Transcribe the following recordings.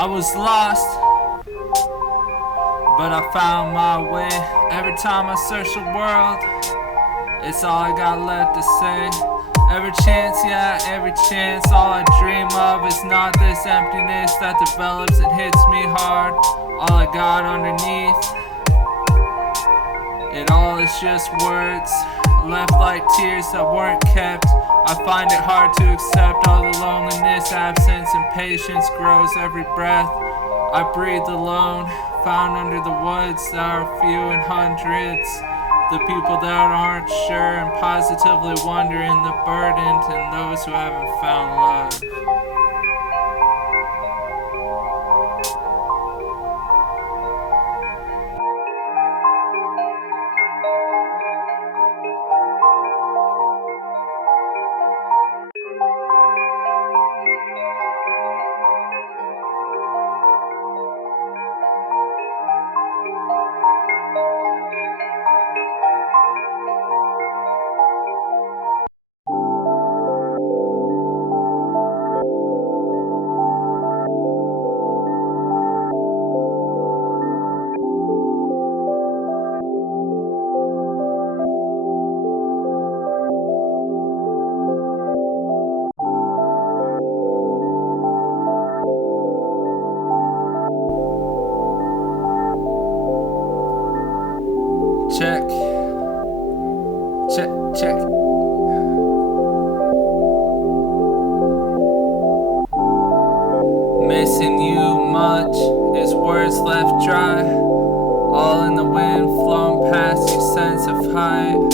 I was lost, but I found my way. Every time I search the world, it's all I got left to say. Every chance, yeah, every chance. All I dream of is not this emptiness that develops and hits me hard. All I got underneath it all is just words, left like tears that weren't kept. I find it hard to accept all the loneliness, absence, and patience grows every breath. I breathe alone, found under the woods that are few in hundreds. The people that aren't sure and positively wondering, the burdened, and those who haven't found love. Check. Check, check. Missing you much is words left dry. All in the wind, flown past your sense of height.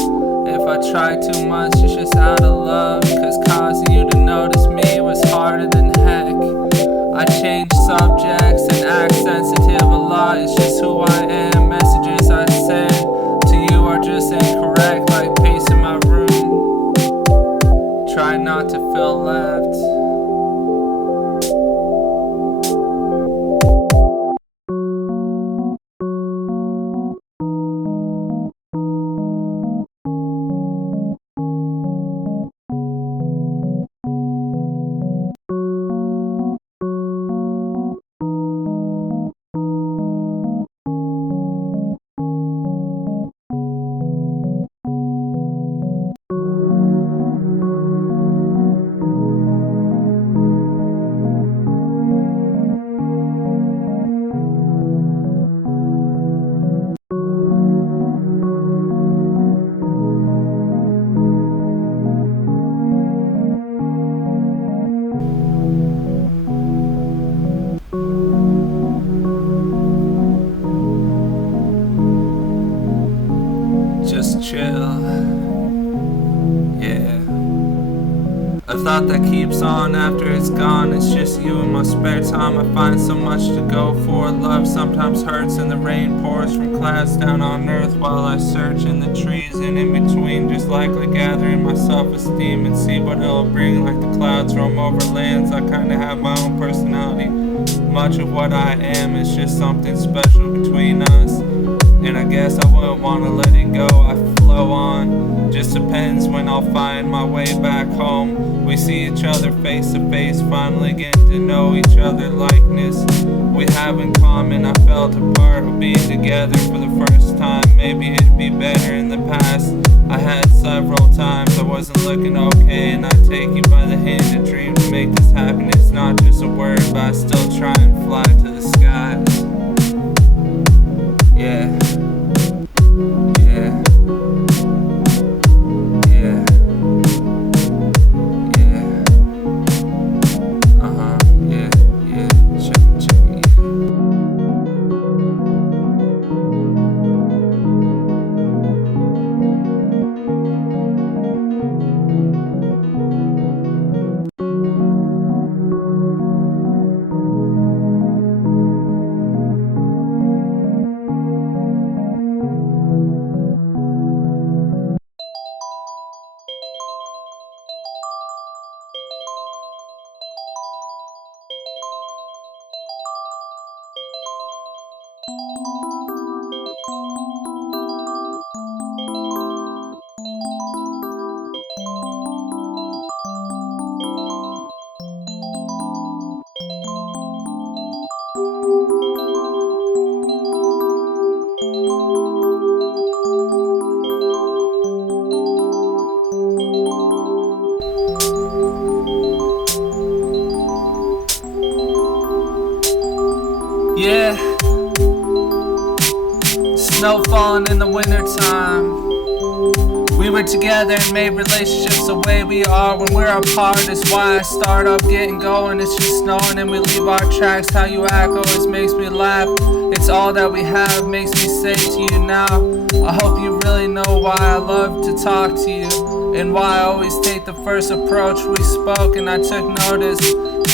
If I try too much, it's just out of love. Cause causing you to notice me was harder than heck. I change subjects and act sensitive a lot. It's just who I am. Messages I send to you are just incorrect, like pace in my room. Try not to feel left. Just chill, yeah. A thought that keeps on after it's gone. It's just you in my spare time. I find so much to go for. Love sometimes hurts and the rain pours from clouds down on earth while I search in the trees and in between, just likely gathering my self-esteem and see what it'll bring. Like the clouds roam over lands, I kinda have my own personality. Much of what I am is just something special between us, and I guess I wouldn't want to let it go. I flow on, just depends when I'll find my way back home. We see each other face to face, finally getting to know each other. Likeness we have in common. I felt a part of being together for the first time. Maybe it'd be better in the past. I had several times I wasn't looking okay, and I take you by the hand and dream to make this happen. It's not just a word, but I still try and fly to the skies. Yeah. Yeah. Yeah. Yeah. Yeah. Yeah. Check it, yeah. Yeah, snow falling in the wintertime. We were together and made relationships the way we are when we're apart. Is why I start up getting going. It's just snowing and we leave our tracks. How you act always makes me laugh. It's all that we have, makes me say to you now, I hope you really know why I love to talk to you, and why I always take the first approach. We spoke and I took notice.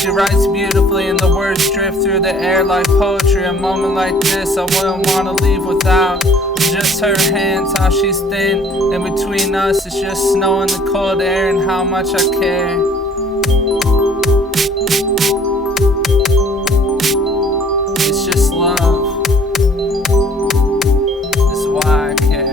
She writes beautifully and the words drift through the air like poetry. A moment like this I wouldn't want to leave without just her hands, how she's thin, and between us it's just snow in the cold air and how much I care. It's just love. It's why I care.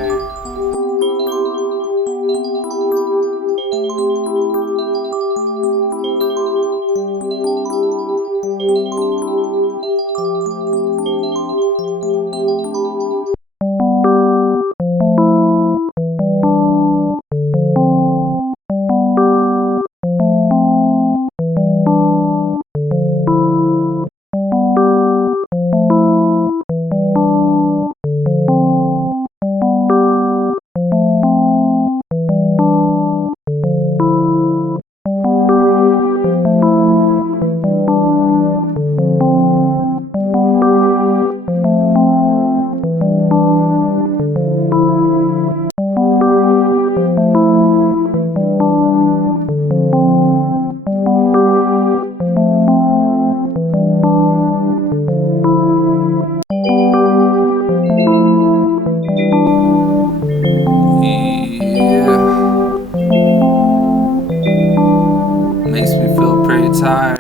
Makes me feel pretty tired.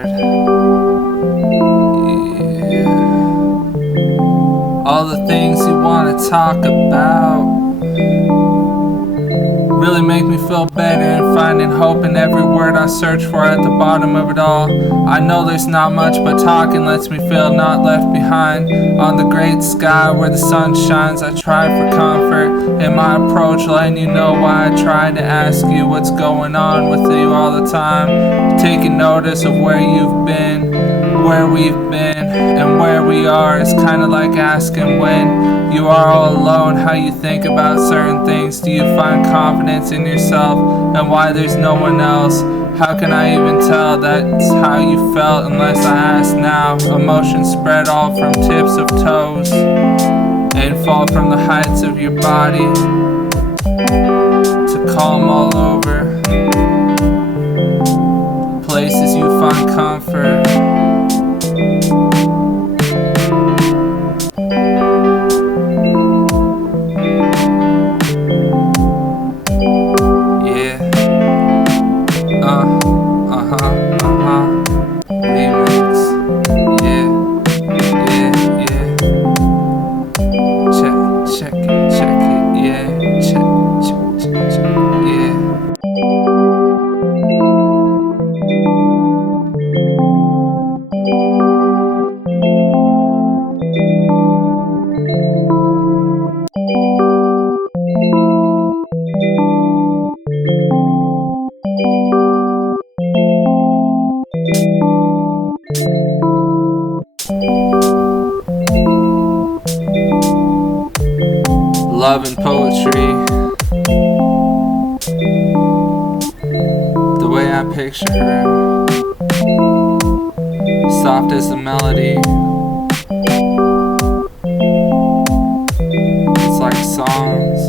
Yeah. All the things you want to talk about really make me feel better, and finding hope in every word I search for at the bottom of it all. I know there's not much, but talking lets me feel not left behind. On the great sky where the sun shines, I try for comfort in my approach, letting you know why I try to ask you what's going on with you all the time. Taking notice of where you've been, where we've been, and where we are is kinda like asking when you are all alone how you think about certain things. Do you find confidence in yourself, and why there's no one else? How can I even tell that's how you felt unless I ask now? Emotions spread all from tips of toes and fall from the heights of your body to calm all over places you find comfort. Remix. Yeah. Check it, yeah. Check, yeah. Love and poetry, the way I picture her, soft as the melody, it's like songs,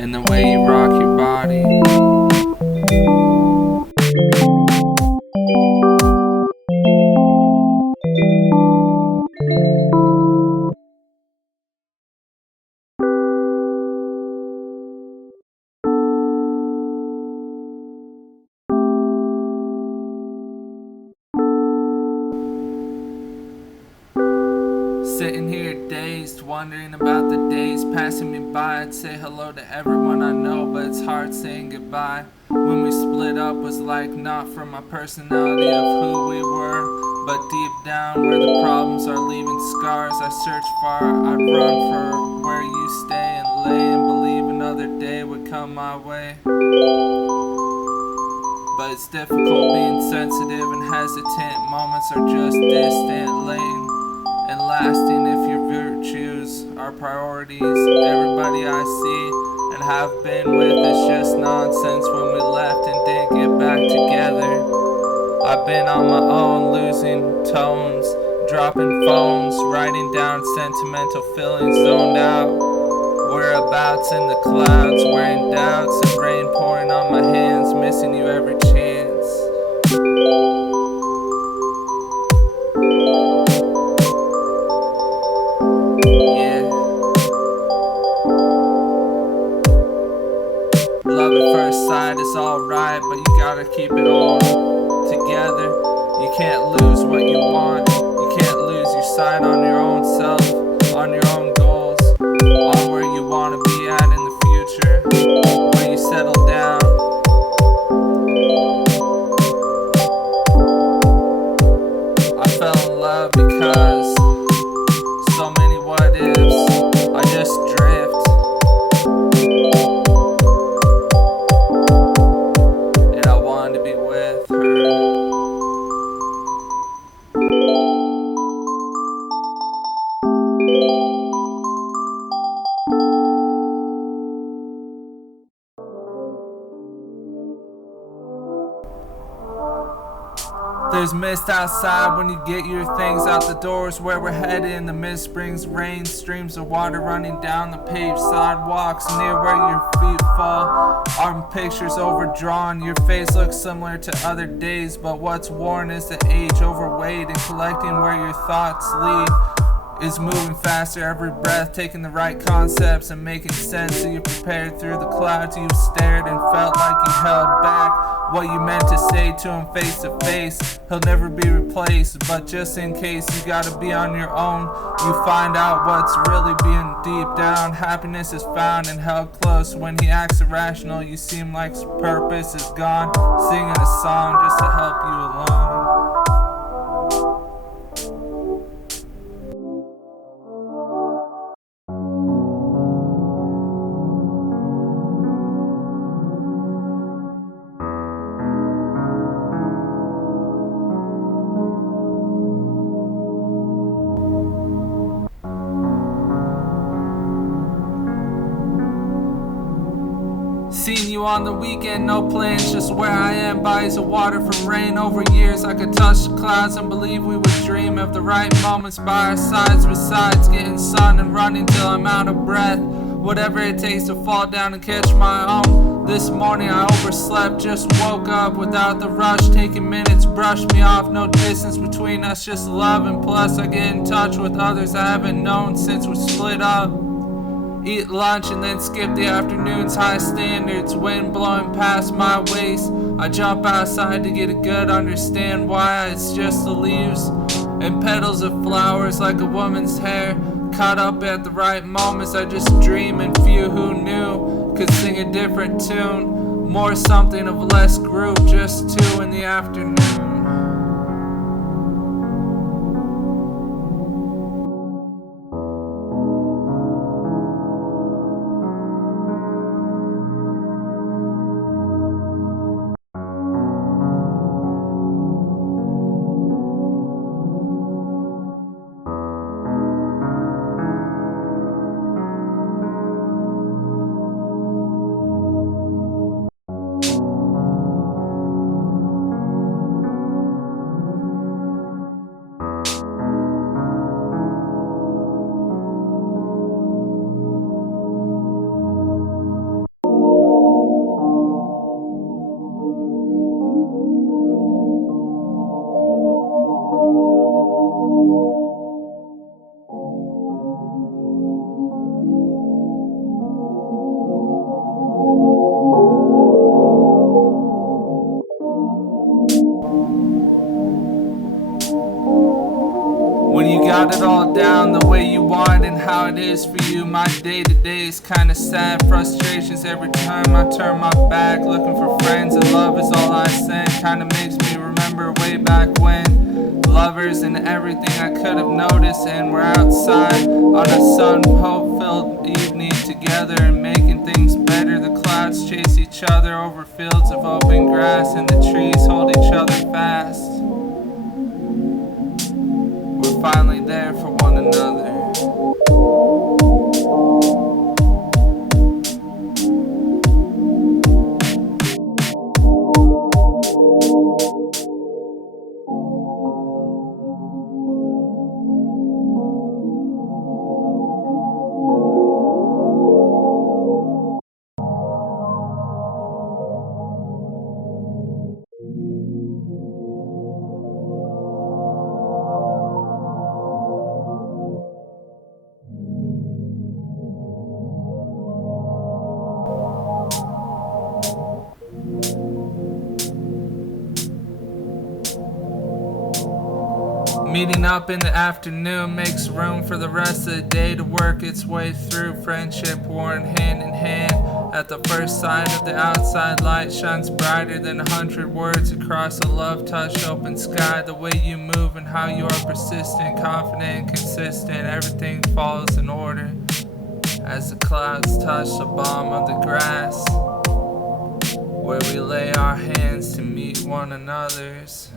and the way you rock your body. Sitting here dazed, wondering about the days passing me by. I'd say hello to everyone I know, but it's hard saying goodbye. When we split up was like not from my personality of who we were, but deep down where the problems are leaving scars. I search far, I'd run for where you stay and lay and believe another day would come my way. But it's difficult being sensitive and hesitant. Moments are just distant, late and lasting if your virtues are priorities. Everybody I see and have been with is just nonsense when we left and didn't get back together. I've been on my own, losing tones, dropping phones, writing down sentimental feelings, zoned out. Whereabouts in the clouds, wearing doubts and rain pouring on my hands, missing you every chance. Yeah. Love at first sight is alright, but you gotta keep it all together. You can't lose what you want. You can't lose your sight on your own self, on your own goals, on where you want to be at in the future, when you settle down. I fell in love because so many what ifs. I just drift, and I wanted to be with her. There's mist outside when you get your things out the doors. Where we're headed in the mist brings rain, streams of water running down the paved sidewalks near where your feet fall. Our pictures overdrawn, your face looks similar to other days, but what's worn is the age, overweight, and collecting where your thoughts lead is moving faster, every breath taking the right concepts and making sense. So you're prepared through the clouds, you stared and felt like you held back what you meant to say to him face to face. He'll never be replaced, but just in case you gotta be on your own, you find out what's really being deep down. Happiness is found and held close. When he acts irrational, you seem like purpose is gone, singing a song just to help you along. Seen you on the weekend, no plans, just where I am. Bodies of water from rain over years. I could touch the clouds and believe we would dream of the right moments by our sides. Besides getting sun and running till I'm out of breath. Whatever it takes to fall down and catch my own. This morning I overslept, just woke up without the rush. Taking minutes, brush me off, no distance between us, just love. And plus I get in touch with others I haven't known since we split up. Eat lunch and then skip the afternoon's high standards. Wind blowing past my waist. I jump outside to get a good understand why. It's just the leaves and petals of flowers like a woman's hair. Caught up at the right moments. I just dream and few who knew could sing a different tune. More something of less group, just two in the afternoon. When you got it all down the way you want and how it is for you, my day-to-day is kinda sad. Frustrations every time I turn my back. Looking for friends and love is all I send. Kinda makes me remember way back when. Lovers and everything I could have noticed. And we're outside on a sun-hope-filled evening together and making things better. The clouds chase each other over fields of open grass, and the trees hold each other fast. We're finally there for one. another. Meeting up in the afternoon makes room for the rest of the day to work its way through. Friendship worn hand in hand at the first sight of the outside light shines brighter than 100 words across a love-touched open sky. The way you move and how you are persistent, confident, and consistent, everything falls in order as the clouds touch the bottom of the grass, where we lay our hands to meet one another's.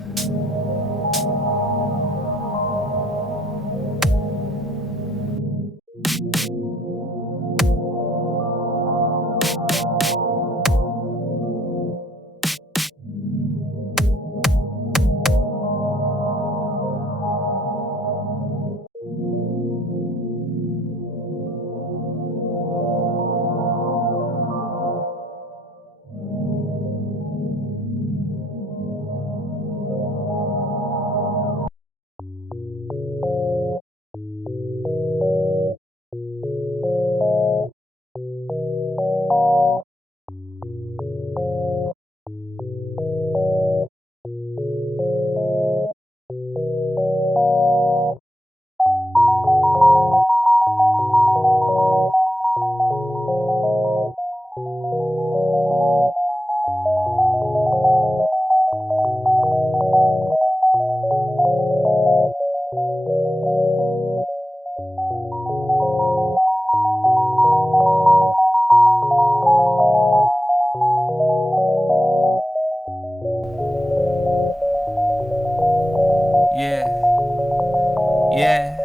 Yeah.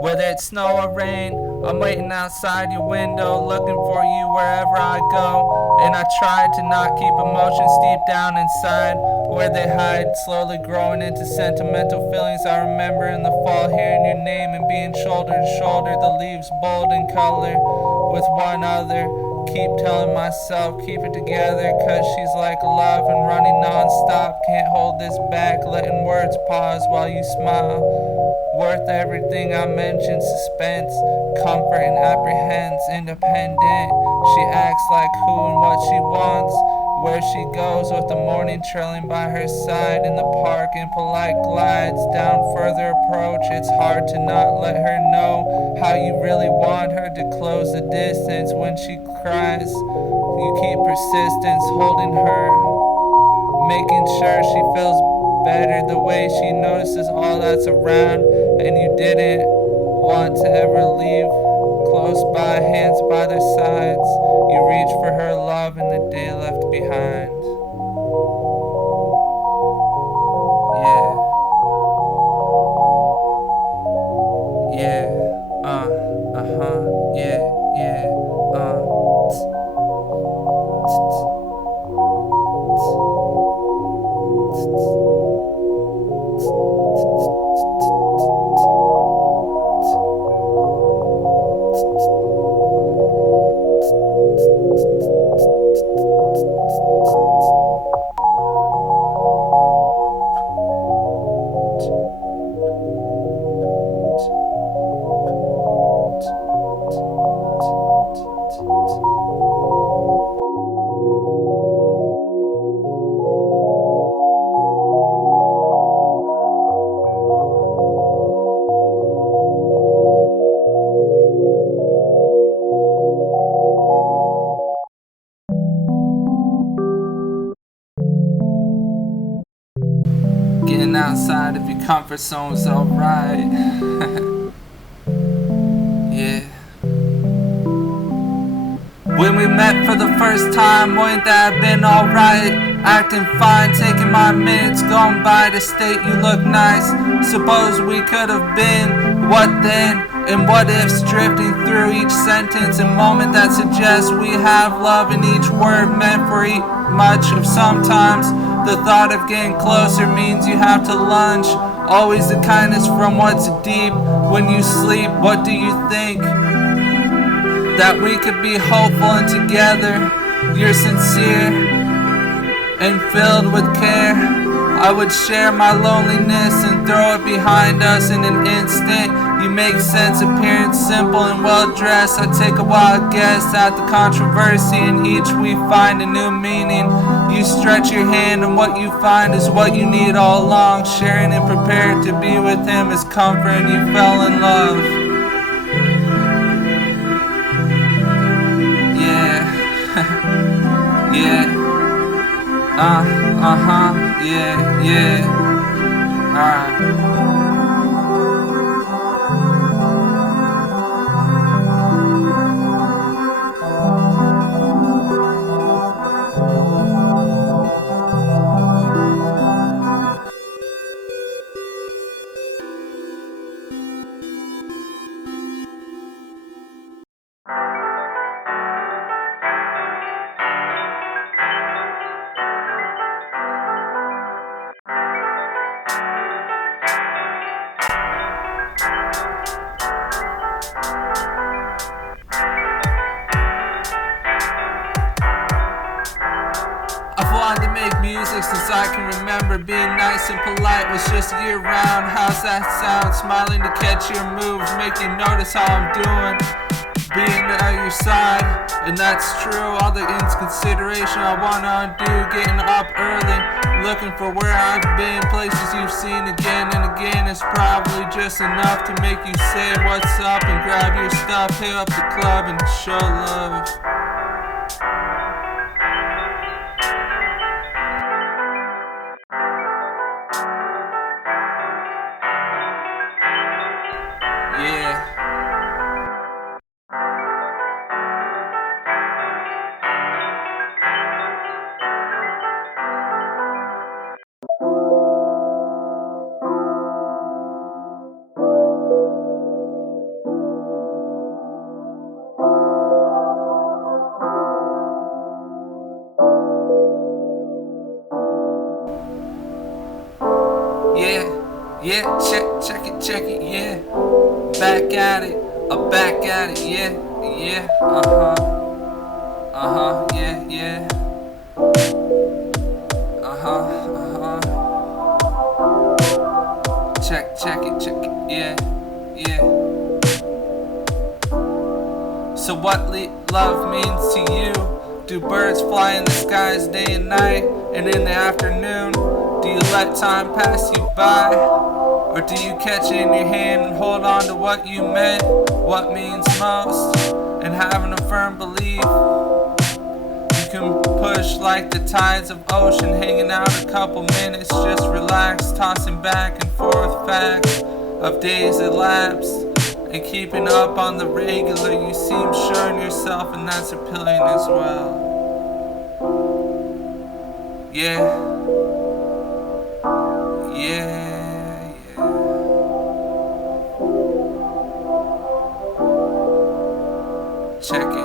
Whether it's snow or rain, I'm waiting outside your window, looking for you wherever I go. And I try to not keep emotions deep down inside, where they hide, slowly growing into sentimental feelings. I remember in the fall hearing your name and being shoulder to shoulder, the leaves bold in color with one other. Keep telling myself, keep it together, cause she's like love and running non-stop. Can't hold this back, letting words pause while you smile. Worth everything I mentioned, suspense, comfort and apprehends, independent. She acts like who and what she wants, where she goes with the morning trailing by her side in the park in polite glides. Down further approach, it's hard to not let her know how you really want her to close the distance. When she cries, you keep persistence, holding her, making sure she feels better, the way she notices all that's around, and you didn't want to ever leave. Close by, hands by their sides, you reach for her love in the day left behind. Getting outside of your comfort zone's alright. Yeah. When we met for the first time, wouldn't that have been alright? Acting fine, taking my minutes, going by to state you look nice. Suppose we could have been, what then? And what ifs drifting through each sentence and moment that suggests we have love in each word meant for much of sometimes. The thought of getting closer means you have to lunge. Always the kindness from what's deep. When you sleep, what do you think? That we could be hopeful and together. You're sincere and filled with care. I would share my loneliness and throw it behind us in an instant. You make sense, appearance simple and well dressed. I take a wild guess at the controversy. In each we find a new meaning. You stretch your hand and what you find is what you need all along. Sharing and prepared to be with him is comfort and you fell in love. Yeah. Yeah. Yeah. I've wanted to make music since I can remember. Being nice and polite was just year round. How's that sound? Smiling to catch your moves, make you notice how I'm doing. Being at your side, and that's true. All the inconsideration I wanna undo. Getting up early, looking for where I've been. Places you've seen again and again is probably just enough to make you say what's up and grab your stuff. Hit up the club and show love. Yeah. Yeah, check it, yeah. Back at it, back at it, yeah, yeah. Check it, yeah. So what love means to you? Do birds fly in the skies day and night, and in the afternoon? Do you let time pass you by? Or do you catch it in your hand and hold on to what you meant, what means most, and having a firm belief? You can push like the tides of ocean, hanging out a couple minutes, just relax, tossing back and forth facts of days that lapsed, and keeping up on the regular. You seem sure in yourself, and that's appealing as well. Yeah. Check it,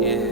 yeah.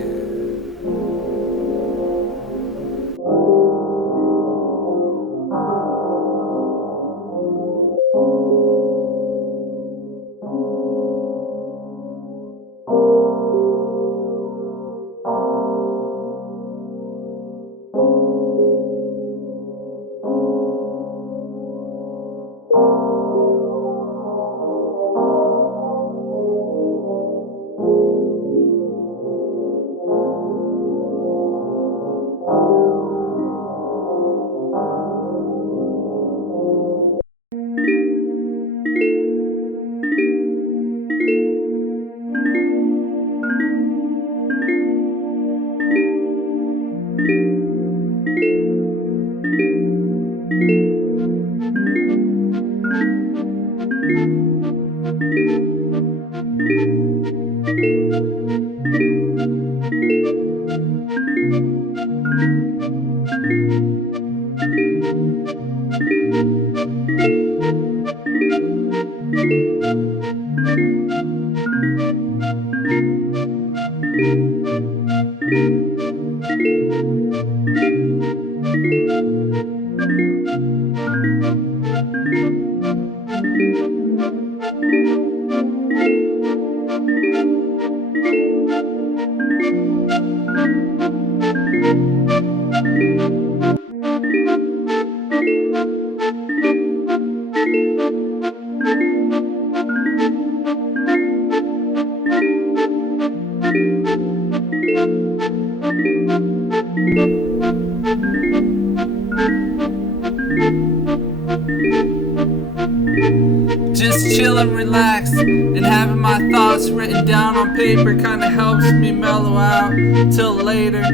Just chillin', relax, and having my thoughts written down on paper kinda helps me mellow out till later.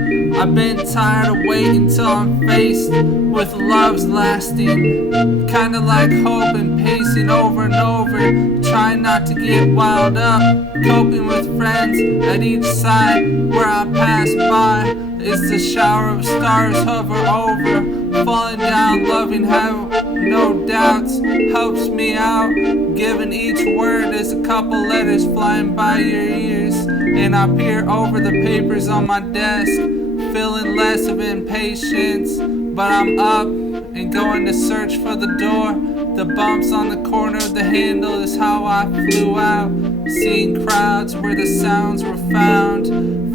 I've been tired of waiting till I'm faced with love's lasting. Kinda like hope and pacing over and over, trying not to get wild up, coping with friends at each side where I pass by. It's the shower of stars hover over, falling down, loving how no doubts helps me out. Giving each word is a couple letters flying by your ears, and I peer over the papers on my desk, feeling less of impatience. But I'm up and going to search for the door. The bumps on the corner of the handle is how I flew out, seeing crowds where the sounds were found.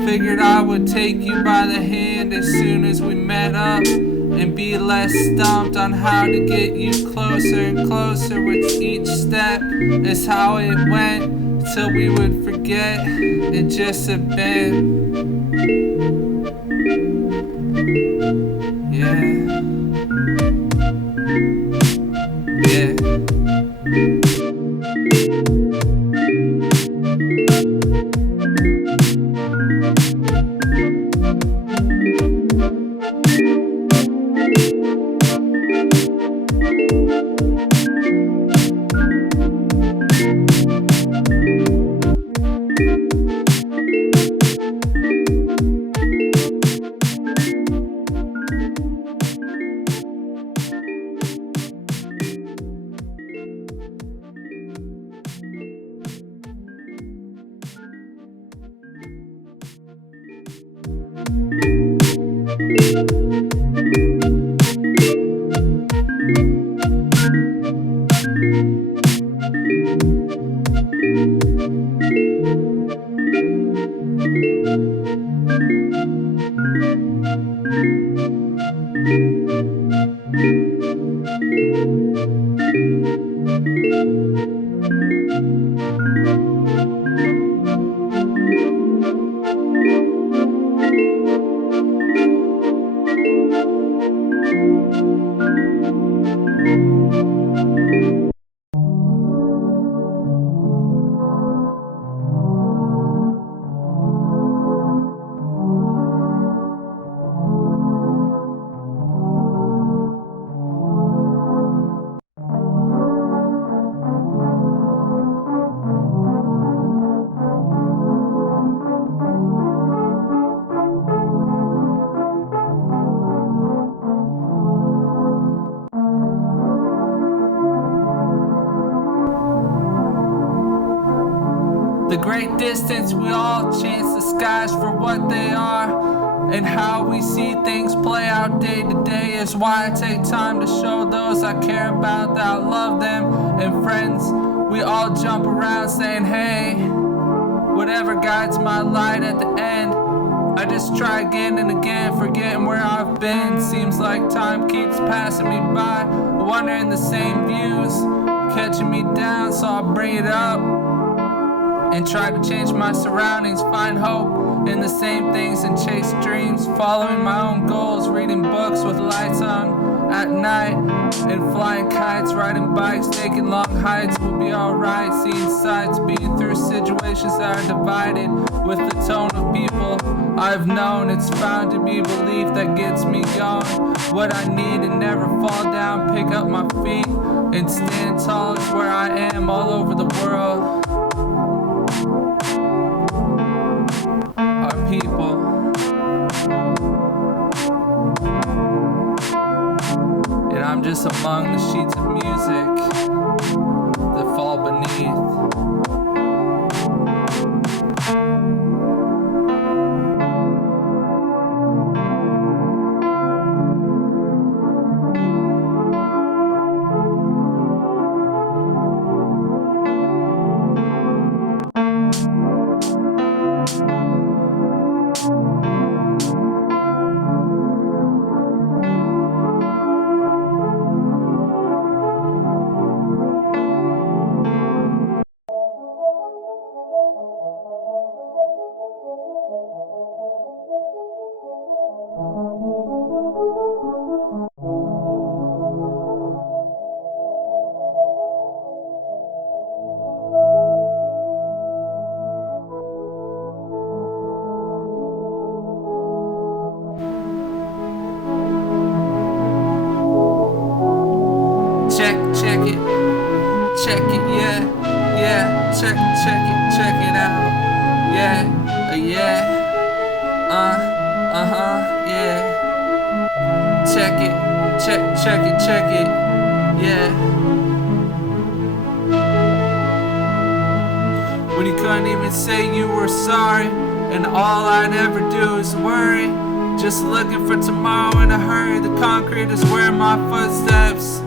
Figured I would take you by the hand as soon as we met up, and be less stumped on how to get you closer and closer with each step. Is how it went till we would forget it just had been. Yeah. The great distance, we all chance the skies for what they are, and how we see things play out day to day is why I take time to show those I care about that I love them. And friends, we all jump around saying, hey, whatever guides my light at the end. I just try again and again, forgetting where I've been. Seems like time keeps passing me by, wondering the same views, catching me down, so I'll bring it up and try to change my surroundings, find hope in the same things and chase dreams, following my own goals, reading books with lights on at night, and flying kites, riding bikes, taking long hikes. Will be alright, seeing sights, being through situations that are divided with the tone of people I've known. It's found to be belief that gets me going, what I need, and never fall down, pick up my feet and stand tall is where I am all over the world. Our people, and I'm just among the sheets of music that fall beneath. Check it, yeah, check it out, yeah, yeah. Check it, yeah. When you couldn't even say you were sorry, and all I'd ever do is worry. Just looking for tomorrow in a hurry. The concrete is where my footsteps.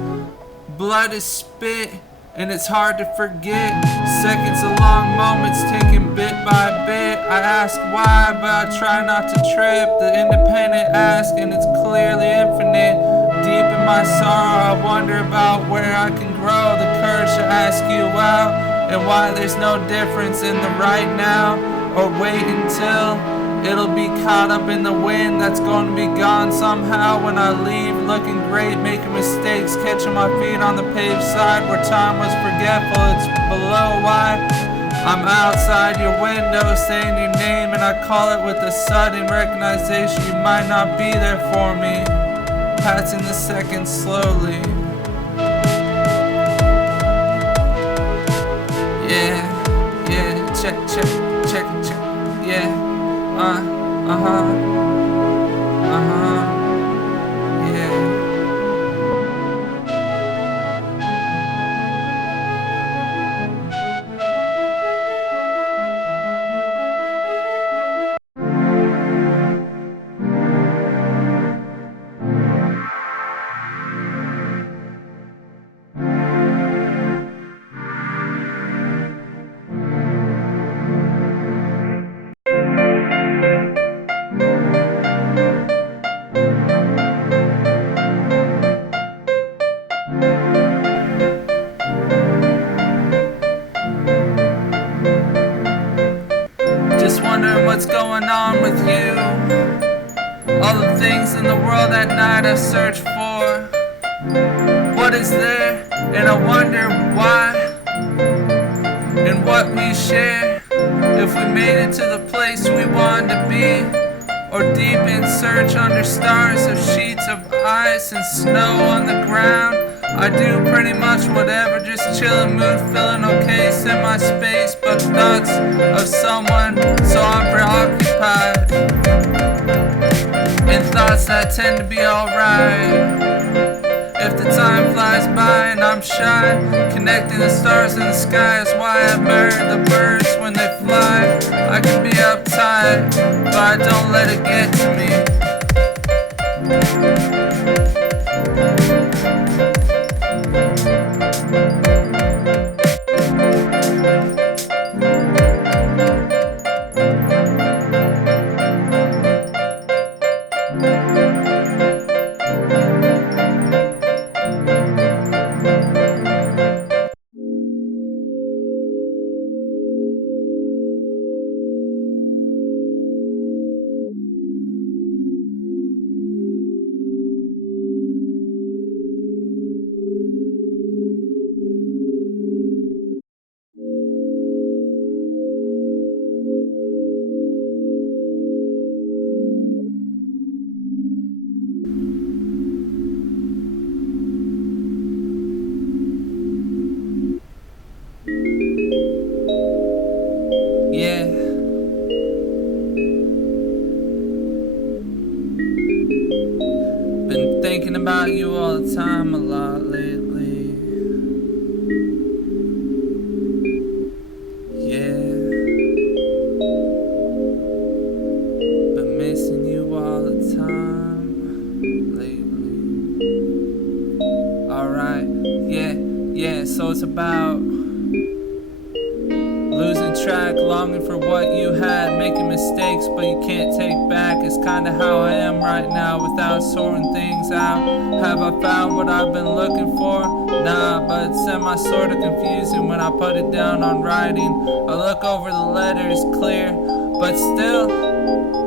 Blood is spit, and it's hard to forget. Seconds of long moments taken bit by bit. I ask why, but I try not to trip. The independent ask, and it's clearly infinite. Deep in my sorrow, I wonder about where I can grow the courage to ask you out, and why there's no difference in the right now, or wait until it'll be caught up in the wind that's going to be gone somehow when I leave. Looking great, making mistakes, catching my feet on the paved side where time was forgetful. It's below why I'm outside your window saying your name, and I call it with a sudden recognition you might not be there for me. Passing the seconds slowly. Yeah, check, yeah. Yeah. Just wondering what's going on with you. All the things in the world at night I search for. What is there? And I wonder why. And what we share. If we made it to the place we wanted to be, or deep in search under stars of sheets of ice and snow on the ground. I do pretty much whatever, just chillin' mood, feeling okay, semi-space, but thoughts of someone, so I'm preoccupied. And thoughts that tend to be alright. If the time flies by and I'm shy, connecting the stars in the sky is why I admire the birds when they fly. I can be uptight, but I don't let it get to me. Yeah. Been thinking about you all the time a lot lately. Yeah. Been missing you all the time lately. Alright, yeah, so it's about losing track, longing for what you had, making mistakes but you can't take back. It's kinda how I am right now, without sorting things out. Have I found what I've been looking for? Nah, but it's semi-sorta confusing when I put it down on writing. I look over the letters clear, but still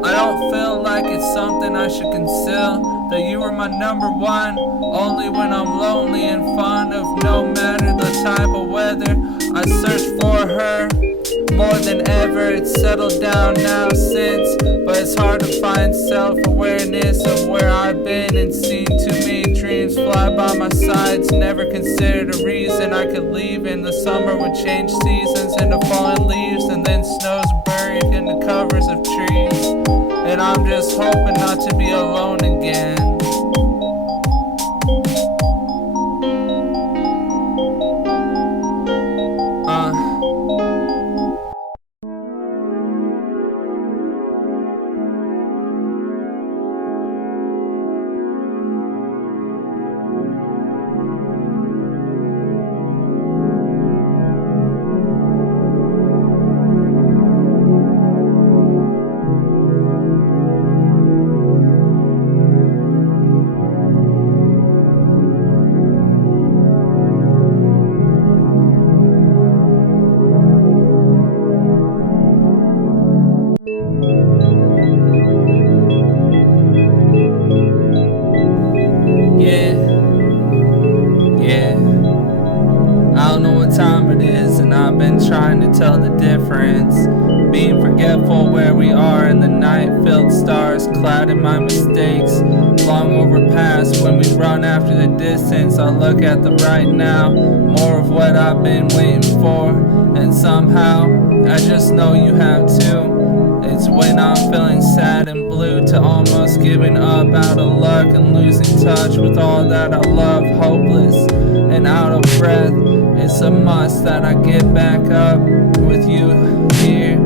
I don't feel like it's something I should conceal, that you were my number one, only when I'm lonely and fond of no matter the type of weather. I search for her more than ever. It's settled down now since, but it's hard to find self-awareness of where I've been and seen too many dreams fly by my sides. Never considered a reason I could leave, and the summer would change seasons into falling leaves, and then snow's buried in the covers of trees. And I'm just hoping not to be alone again. I don't know what time it is, and I've been trying to tell the difference. Being forgetful where we are in the night-filled stars, clouding my mistakes. Long overpassed when we run after the distance. I look at the right now, more of what I've been waiting for. And somehow, I just know you have too. It's when I'm feeling sad and blue to almost giving up, out of luck and losing touch with all that I love, hopeless and out of breath. It's a must that I get back up with you here,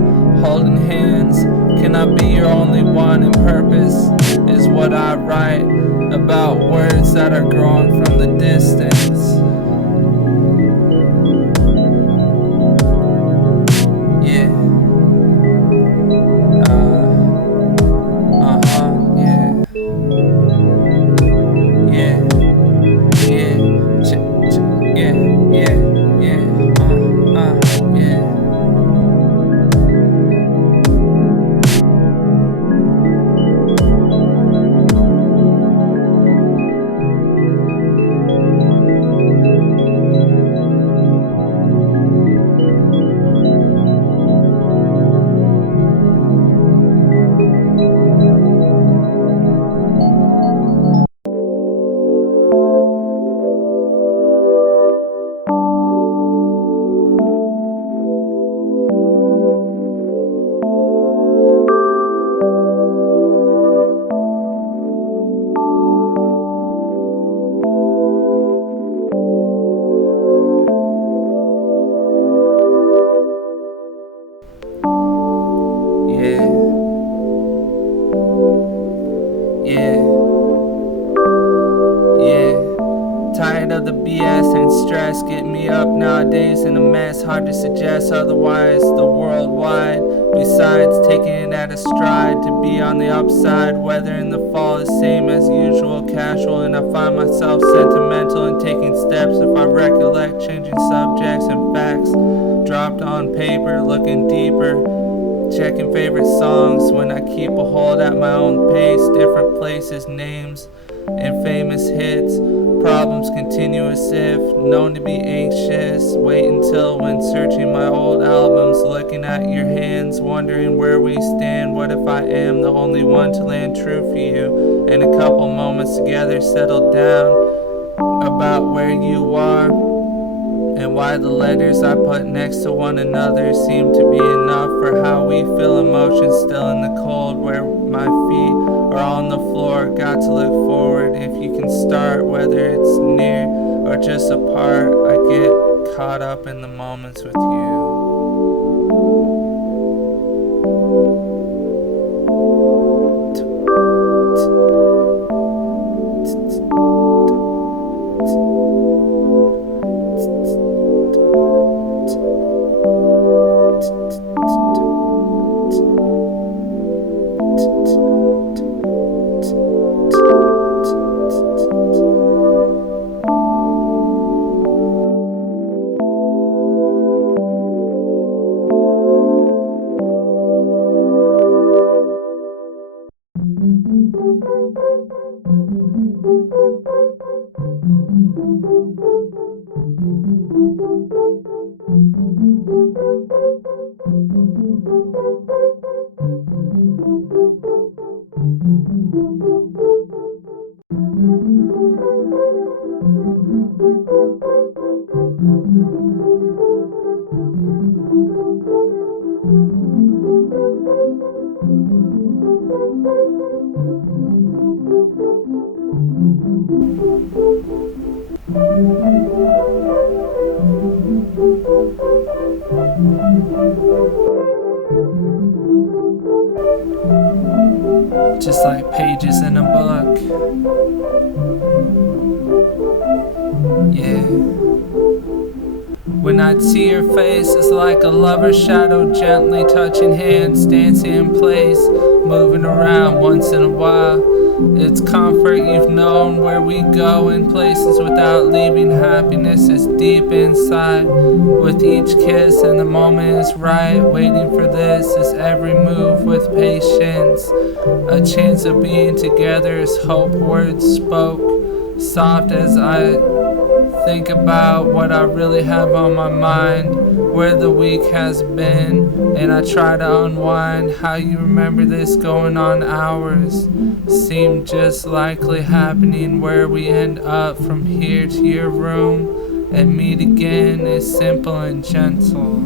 holding hands. Can I be your only one, and purpose is what I write about, words that are growing from the distance. Tired of the BS and stress, get me up nowadays in a mess. Hard to suggest otherwise, the worldwide. Besides, taking it at a stride to be on the upside. Weather in the fall is same as usual, casual, and I find myself sentimental and taking steps if I recollect changing subjects and facts. Dropped on paper, looking deeper, checking favorite songs when I keep a hold at my own pace. Different places, names, and famous hits. Problems continuous if known to be anxious. Wait until when searching my old albums, looking at your hands, wondering where we stand. What if I am the only one to land true for you? And a couple moments together settle down about where you are, and why the letters I put next to one another seem to be enough for how we feel emotions still in the cold, where my feet are on the floor. Got to look forward if you can start, whether it's near or just apart. I get caught up in the moments with you. Just like pages in a book. Yeah. When I'd see your face, it's like a lover's shadow gently touching hands, dancing in place, moving around once in a while. It's comfort you've known where we go in places without leaving. Happiness is deep inside with each kiss, and the moment is right. Waiting for this is every move with patience. A chance of being together is hope words spoke, soft as I think about what I really have on my mind, where the week has been, and I try to unwind. How you remember this going on hours seem just likely happening. Where we end up from here to your room and meet again is simple and gentle.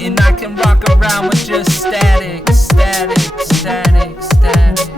And I can rock around with just static, static, static, static.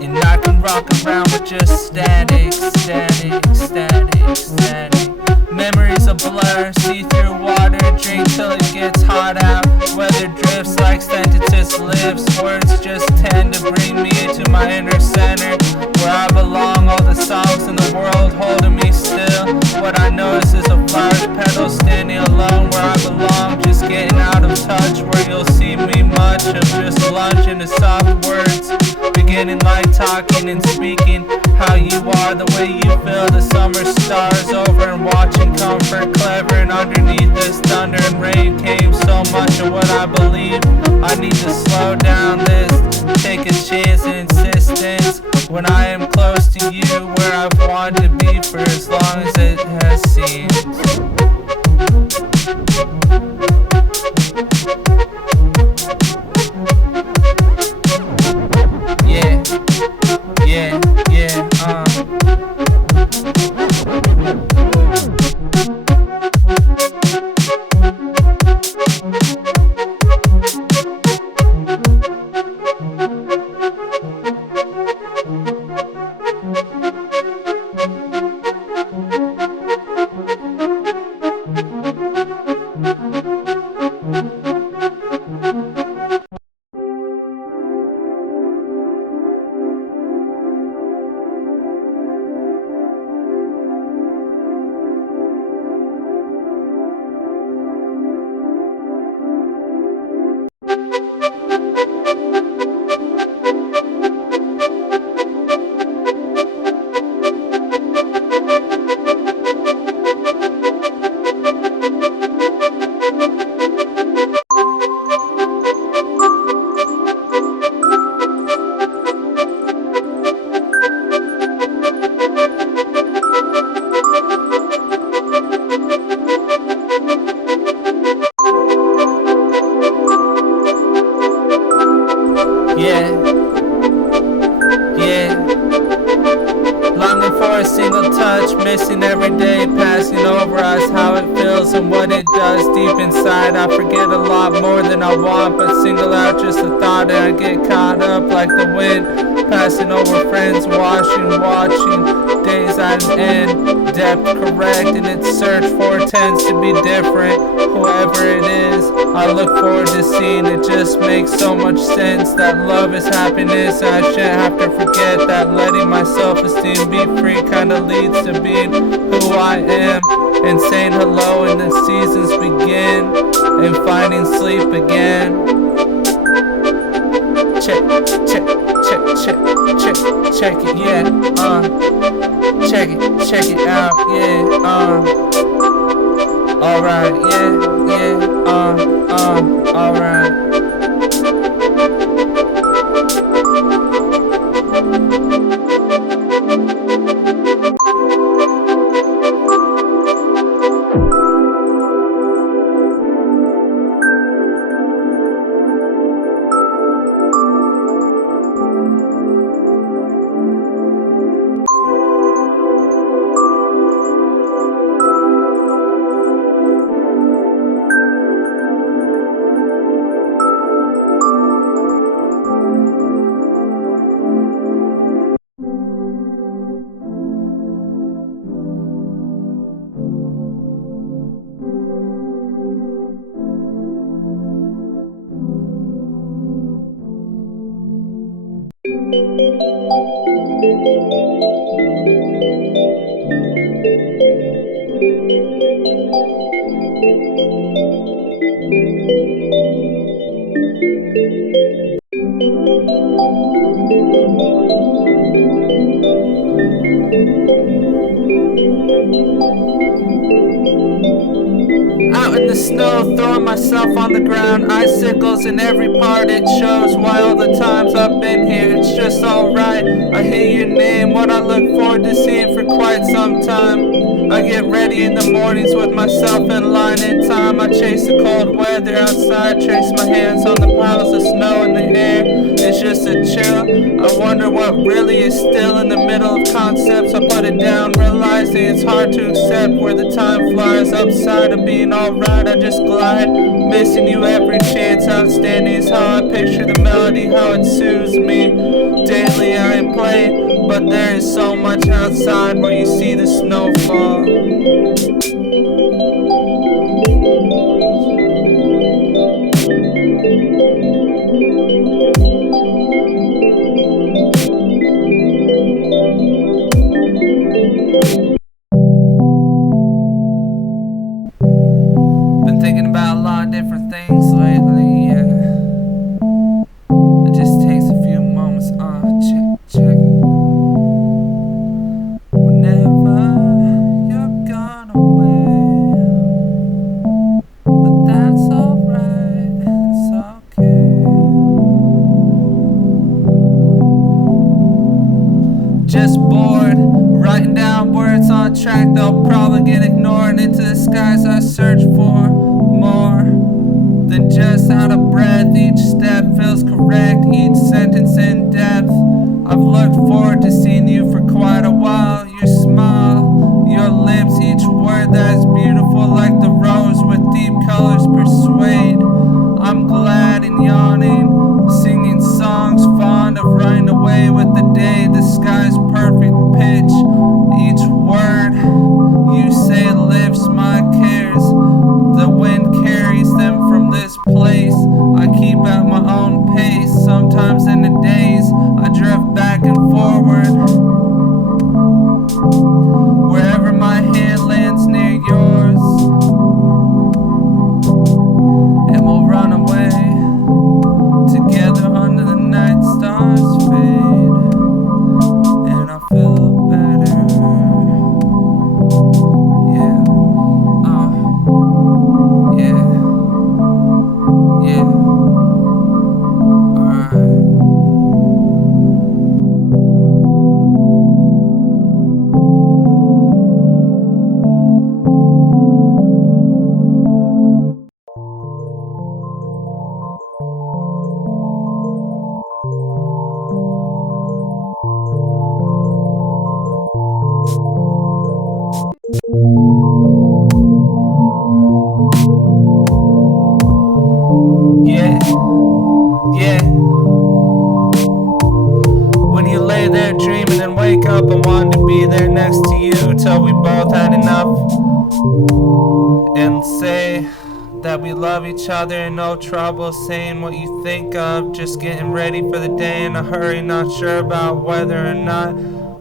And I can rock around with just static, static, static, static. Memories a blur, see through water, drink till it gets hot out. Weather drifts like sentences lips, words just tend to bring me into my inner center, where I belong. All the songs in the world holding me still. What I notice is a flower's petal standing alone, where I belong. Just getting out of touch, where you'll see me much of just lunch into soft words, beginning like talking and speaking how you are, the way you feel. The summer stars over and watching comfort clever, and underneath this thunder and rain came so much of what I believe. I need to slow down this, take a chance and insistence when I am close to you, where I've wanted to be for as long as it has seemed. deep inside. I forget a lot more than I want, but single out just the thought, and I get caught up like the wind, passing over friends, watching days at an end. Depth correct in its search for tends to be different. Whoever it is, I look forward to seeing. It just makes so much sense that love is happiness. I shouldn't have to forget that letting my self-esteem be free kinda leads to being who I am, and saying hello when the seasons begin, and finding sleep again. Check it, yeah, check it out, yeah, alright, alright. Out in the snow, throwing myself on the ground, icicles in every part, it shows why all the times I've been here, it's just alright. I hear your name, what I look forward to seeing for quite some time. I get ready in the mornings with myself in line in time. I chase the cold weather outside, trace my hands on the piles of snow in the air. It's just a chill. I wonder what really is still in the middle of concepts. I put it down, realizing it's hard to accept where the time flies. Upside of being alright, I just glide, missing you every chance. Outstanding is how I picture the melody, how it soothes me. Daily I am playing, but there is so much outside where you see the snow fall. Been thinking about a lot of different things lately, yeah. It just takes a few moments, check it. Whenever you're gone away, And say that we love each other and no trouble saying what you think of. Just getting ready for the day in a hurry, not sure about whether or not.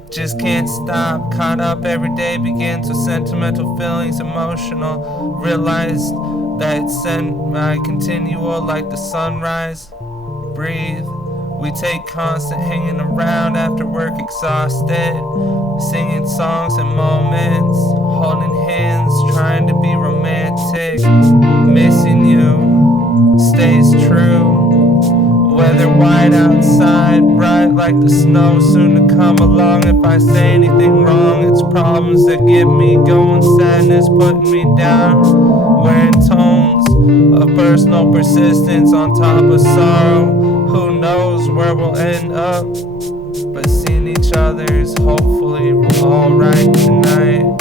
Just can't stop, caught up every day begins with sentimental feelings, emotional. Realized that it's continual like the sunrise. Breathe. We take constant hanging around after work exhausted, singing songs and moments, holding hands, trying to be romantic. Missing you stays true. Weather white outside, bright like the snow soon to come along. If I say anything wrong, it's problems that get me going, sadness putting me down. Wearing tones of personal persistence on top of sorrow. Who knows where we'll end up, but seeing each other is hopefully alright tonight.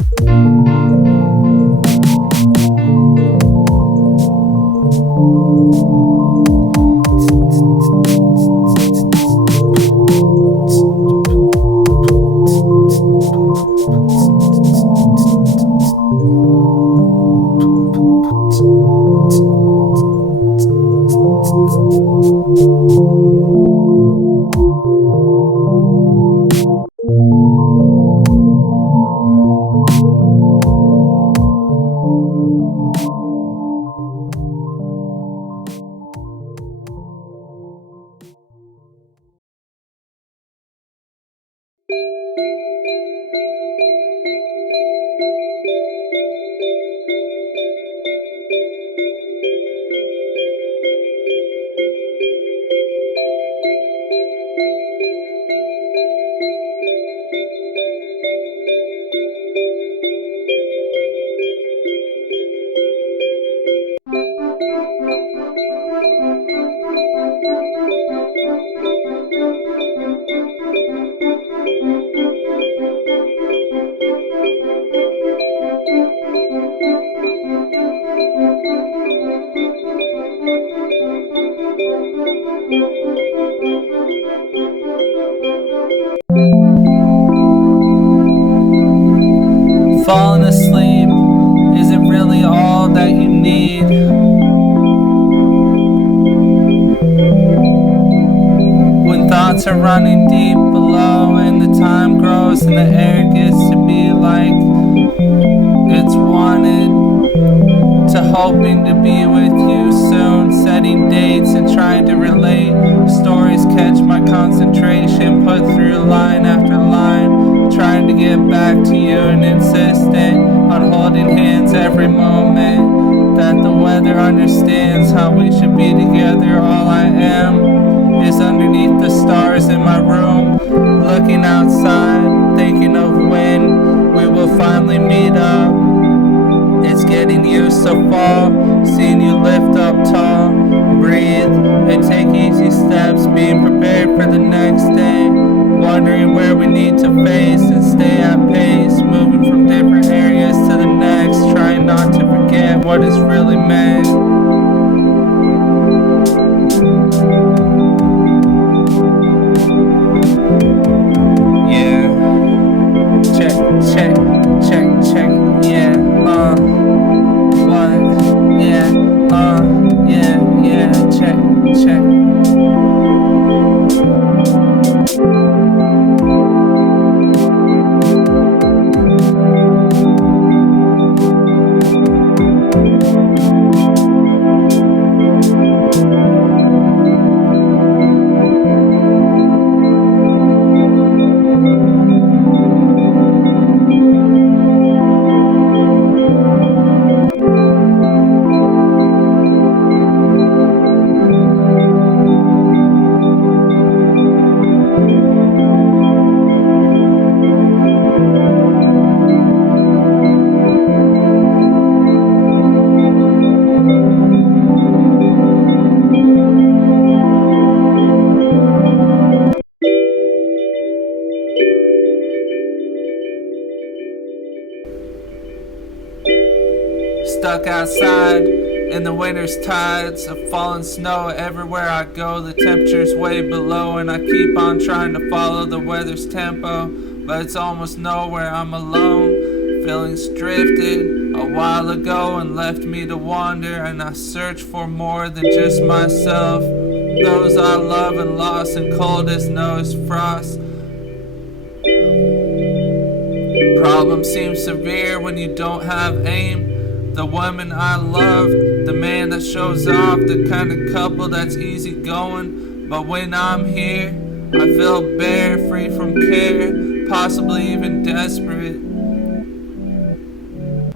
Falling asleep, is it really all that you need? When thoughts are running deep below and the time grows and the air gets to be like it's wanted, to hoping to be with you soon, setting dates and trying to relate. Stories catch my concentration, put through line after line, trying to get back to you and insistent on holding hands every moment. That the weather understands how we should be together. All I am is underneath the stars in my room, looking outside, thinking of when we will finally meet up. It's getting used to fall, seeing you lift up tall, breathe and take easy steps, being prepared for the next day, wondering where we need to face and stay at pace, moving from different areas to the next, trying not to forget what is really meant. Stuck outside in the winter's tides of falling snow. Everywhere I go, the temperature's way below, and I keep on trying to follow the weather's tempo, but it's almost nowhere. I'm alone, feelings drifted a while ago and left me to wander, and I search for more than just myself. Those I love and lost and cold as nose frost. Problem seems severe when you don't have aim. The woman I loved, the man that shows off, the kind of couple that's easy going. But when I'm here, I feel bare, free from care, possibly even desperate.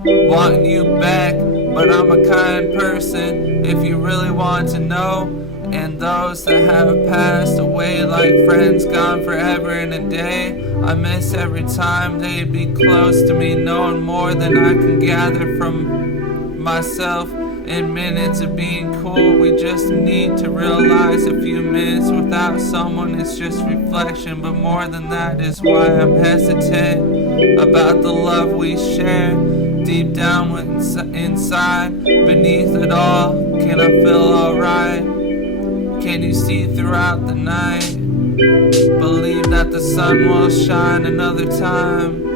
Wanting you back, but I'm a kind person, if you really want to know. And those that have passed away like friends gone forever in a day, I miss every time they'd be close to me, knowing more than I can gather from myself in minutes of being cool. We just need to realize a few minutes without someone is just reflection, but more than that is why I'm hesitant about the love we share. Deep down inside, beneath it all, can I feel alright? Can you see throughout the night? Believe that the sun will shine another time,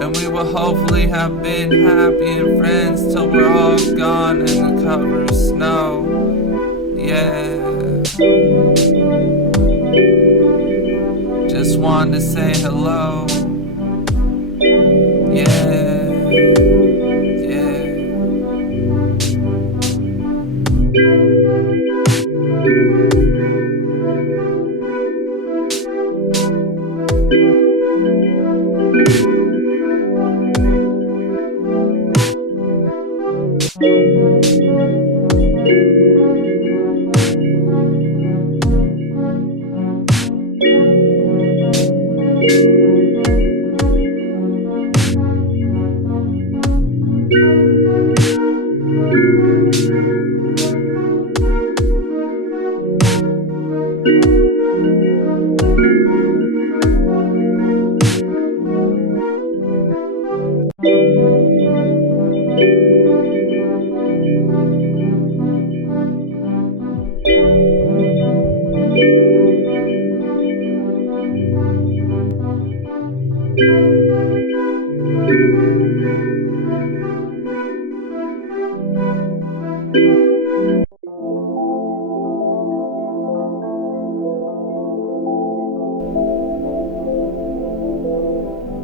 and we will hopefully have been happy and friends till we're all gone and the cover's snow. Yeah. Just wanted to say hello. Yeah.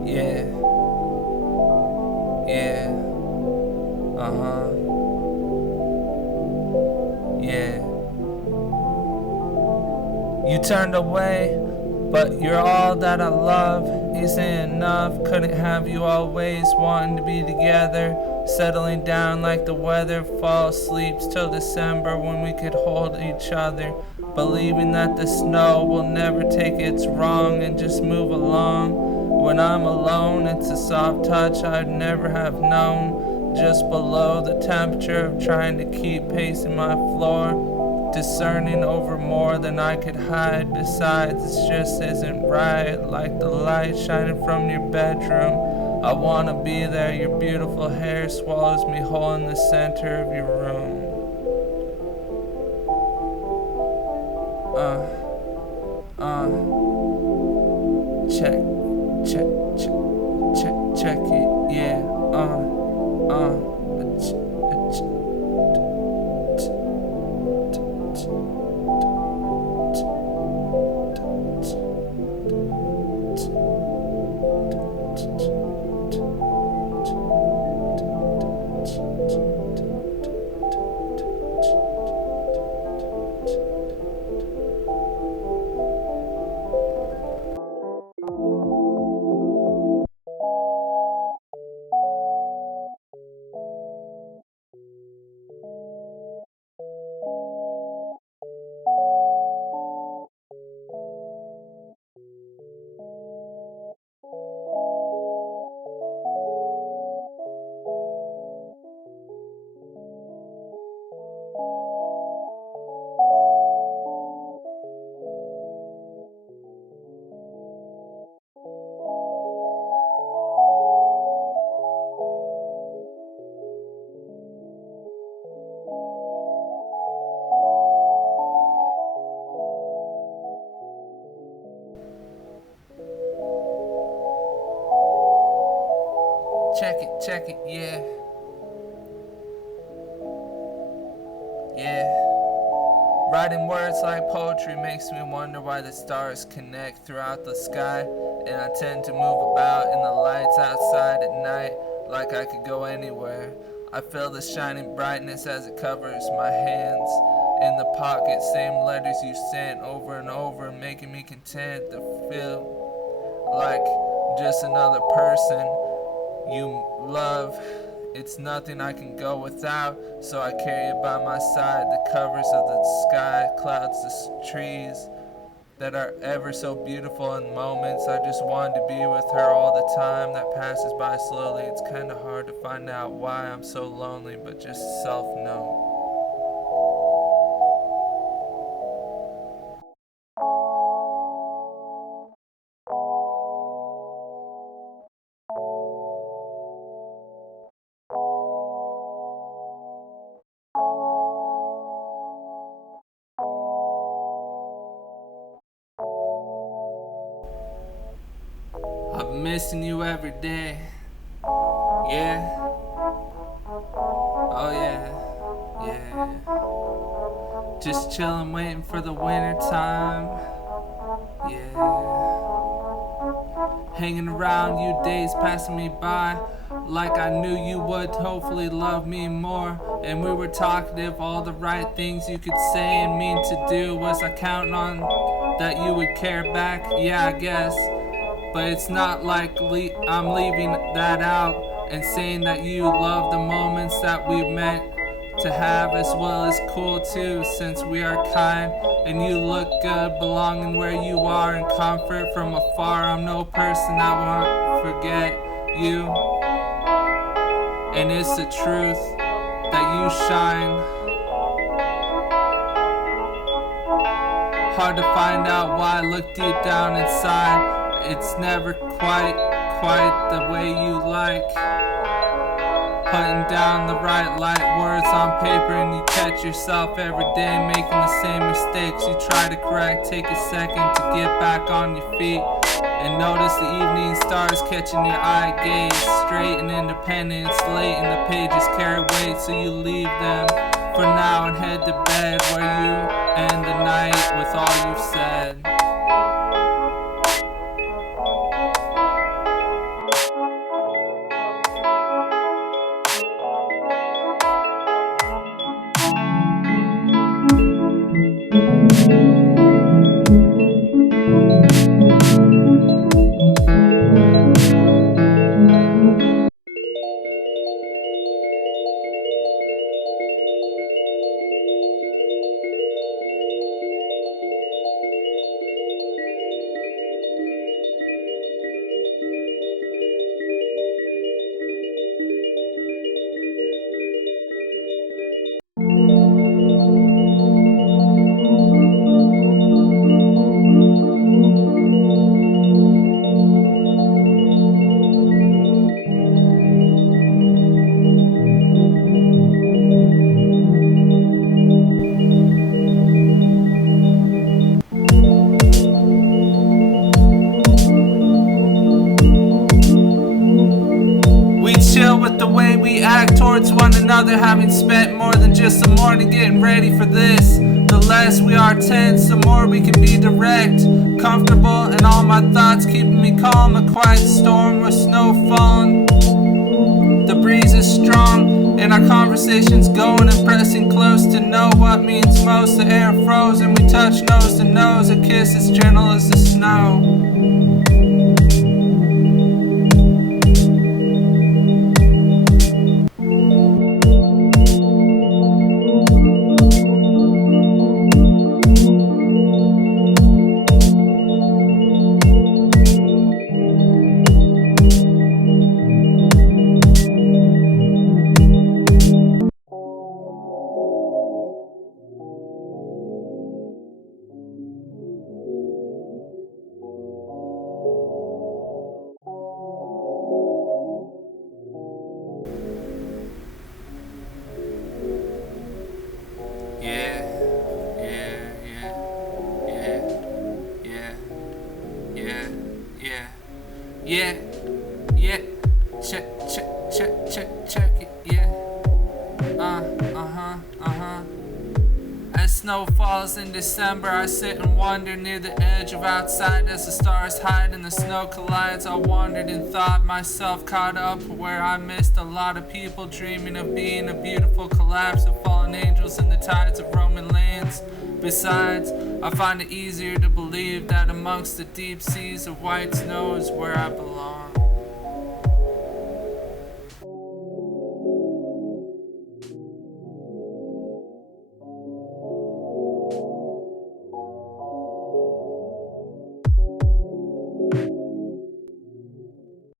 Yeah. Yeah. Uh-huh. Yeah. You turned away, but you're all that I love. Isn't enough, couldn't have you always wanting to be together. Settling down like the weather, fall sleeps till December when we could hold each other. Believing that the snow will never take its wrong and just move along. When I'm alone, it's a soft touch I'd never have known. Just below the temperature of trying to keep pacing my floor. Discerning over more than I could hide. Besides, it just isn't right. Like the light shining from your bedroom, I wanna be there. Your beautiful hair swallows me whole in the center of your room. Check, check, check, check, check it, yeah, check it, yeah. Yeah. Writing words like poetry makes me wonder why the stars connect throughout the sky. And I tend to move about in the lights outside at night like I could go anywhere. I feel the shining brightness as it covers my hands in the pocket. Same letters you sent over and over, making me content to feel like just another person you love. It's nothing I can go without, so I carry it by my side. The covers of the sky, clouds, the trees that are ever so beautiful in moments. I just wanted to be with her all the time. That passes by slowly. It's kind of hard to find out why I'm so lonely, but just self-know. I'm missing you every day. Yeah. Oh yeah. Yeah. Just chillin', waiting for the winter time. Yeah. Hanging around you, days passing me by like I knew you would hopefully love me more. And we were talkative, all the right things you could say and mean to do. Was I counting on that you would care back? Yeah, I guess. But it's not like I'm leaving that out and saying that you love the moments that we meant to have, as well as cool too, since we are kind and you look good belonging where you are in comfort from afar. I'm no person that won't forget you, and it's the truth that you shine. Hard to find out why I look deep down inside. It's never quite the way you like. Putting down the right light words on paper, and you catch yourself every day making the same mistakes you try to correct. Take a second to get back on your feet and notice the evening stars catching your eye gaze. Straight and independent, it's late and the pages carry weight, so you leave them for now and head to bed, where you end the night with all you've said. With the way we act towards one another, having spent more than just a morning getting ready for this. The less we are tense, the more we can be direct, comfortable, and all my thoughts keeping me calm. A quiet storm with snow falling. The breeze is strong, and our conversations going and pressing close to know what means most. The air froze, and we touch nose to nose. A kiss as gentle as the snow. Yeah, check it, yeah. snow falls in December, I sit and wonder near the edge of outside as the stars hide and the snow collides. I wandered and thought myself caught up where I missed a lot of people dreaming of being a beautiful collapse of fallen angels in the tides of Roman lands. Besides, I find it easier to believe that amongst the deep seas of white snow is where I belong.